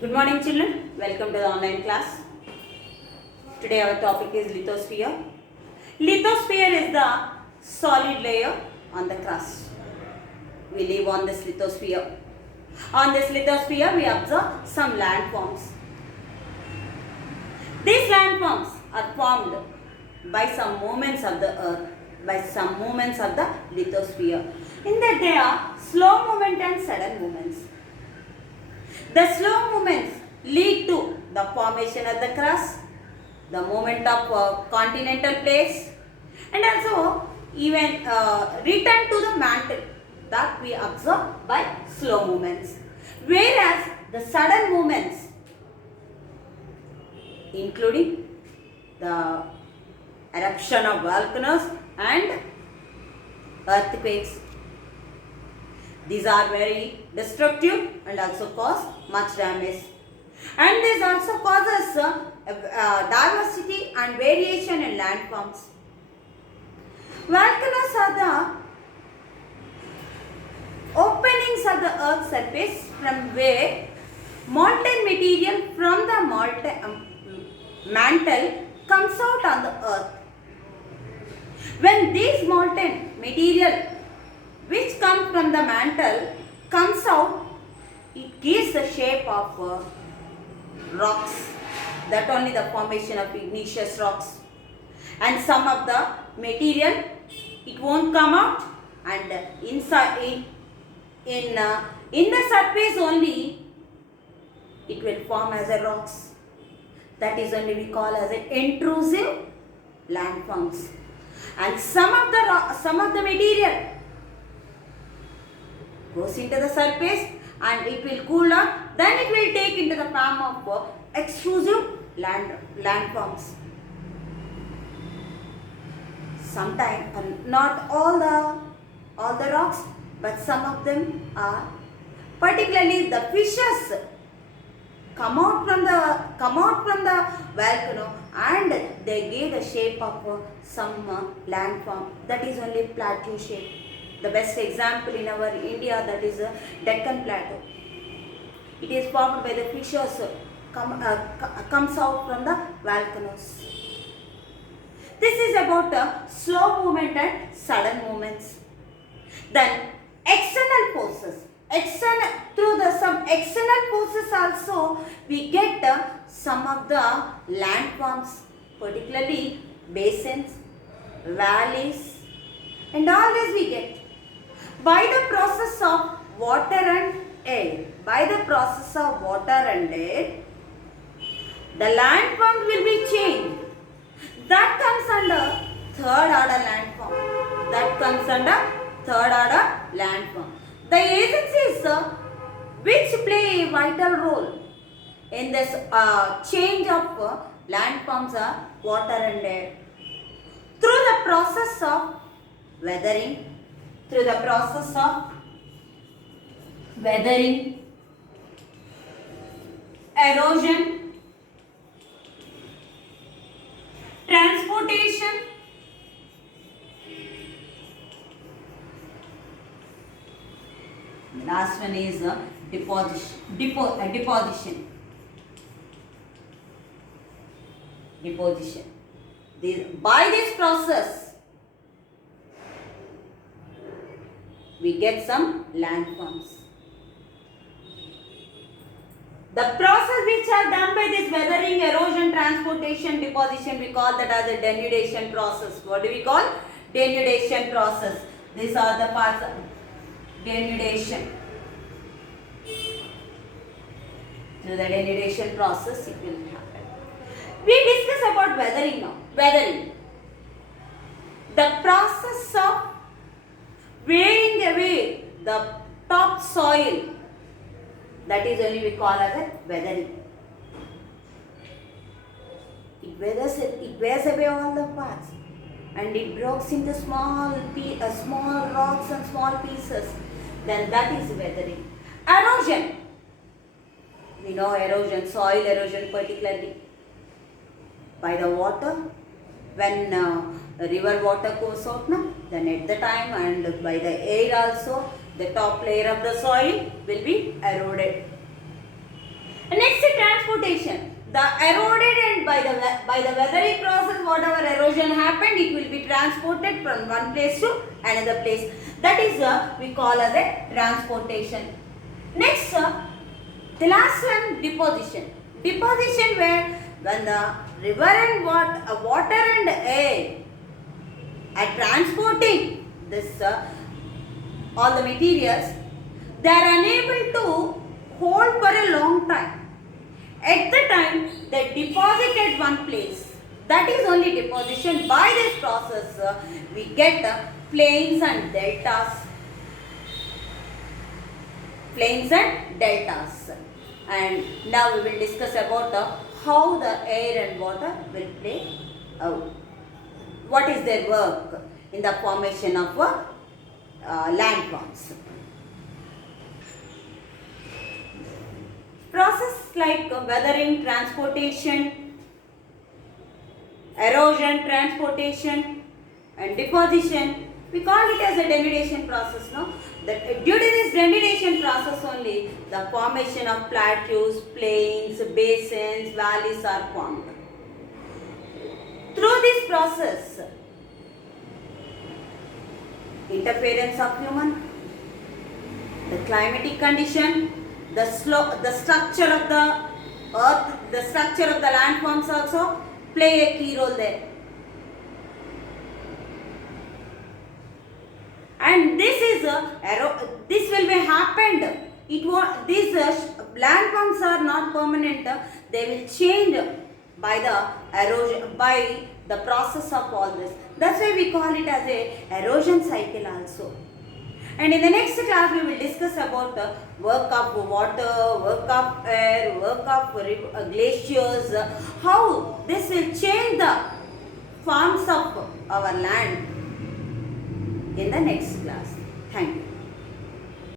Good morning children, welcome to the online class. Today our topic is lithosphere. Lithosphere is the solid layer on the crust. We live on this lithosphere. On this lithosphere we observe some landforms. These landforms are formed by some movements of the earth, by some movements of the lithosphere. In that there are slow movement and sudden movements. The slow movements lead to the formation of the crust, the movement of continental plates, and also even return to the mantle that we observe by slow movements. Whereas the sudden movements, including the eruption of volcanoes and earthquakes, these are very destructive and also cause much damage. And this also causes diversity and variation in landforms. Volcanoes are the openings of the earth's surface from where molten material from the mantle comes out on the earth. When these molten material which comes from the mantle comes out, it gives the shape of rocks. That only the formation of igneous rocks. And some of the material, it won't come out, and inside in the surface only it will form as a rocks. That is only we call as an intrusive landforms. And some of the material goes into the surface and it will cool down, then it will take into the form of extrusive landforms. Sometimes not all the rocks, but some of them are. Particularly the fishes come out from the volcano and they give the shape of some landform. That is only plateau shape. The best example in our India, that is Deccan Plateau. It is formed by the fissures comes out from the volcanoes. This is about slow movement and sudden movements. Then external forces. Through some external forces also we get some of the landforms, particularly basins, valleys, and all this we get. By the process of water and air, the landforms will be changed. That comes under third order landform. The agencies which play a vital role in this change of landforms are water and air. Through the process of weathering, erosion, transportation, last one is deposition. By this process we get some landforms. The process which are done by this weathering, erosion, transportation, deposition, we call that as a denudation process. What do we call? Denudation process. These are the parts of denudation. Through the denudation process it will happen. We discuss about weathering now. Weathering. The process of wearing away the top soil, that is only we call as a weathering. It wears away all the parts and it breaks into small rocks and small pieces. Then that is weathering. Erosion. We know erosion, soil erosion particularly by the water. When river water goes out now, then at the time, and by the air also, the top layer of the soil will be eroded. And next transportation. The eroded and by the weathering process, whatever erosion happened, it will be transported from one place to another place. That is we call as a transportation. Next, the last one, deposition. Deposition where when the river and water and air are transporting this all the materials, they are unable to hold for a long time. At the time, they deposit at one place. That is only deposition. By this process, we get plains and deltas. Plains and deltas. And now we will discuss about how the air and water will play out. What is their work in the formation of landforms. Process like weathering, transportation, erosion, transportation and deposition, we call it as a denudation process. No? Due to this denudation process only, the formation of plateaus, plains, basins, valleys are formed. Through this process, interference of human, the climatic condition, the structure of the earth, the structure of the landforms also play a key role there. And this will be happened. These landforms are not permanent. They will change by the erosion, by the process of all this. That's why we call it as a erosion cycle also. And in the next class, we will discuss about work of water, work of air, work of glaciers, how this will change the forms of our land in the next class. Thank you.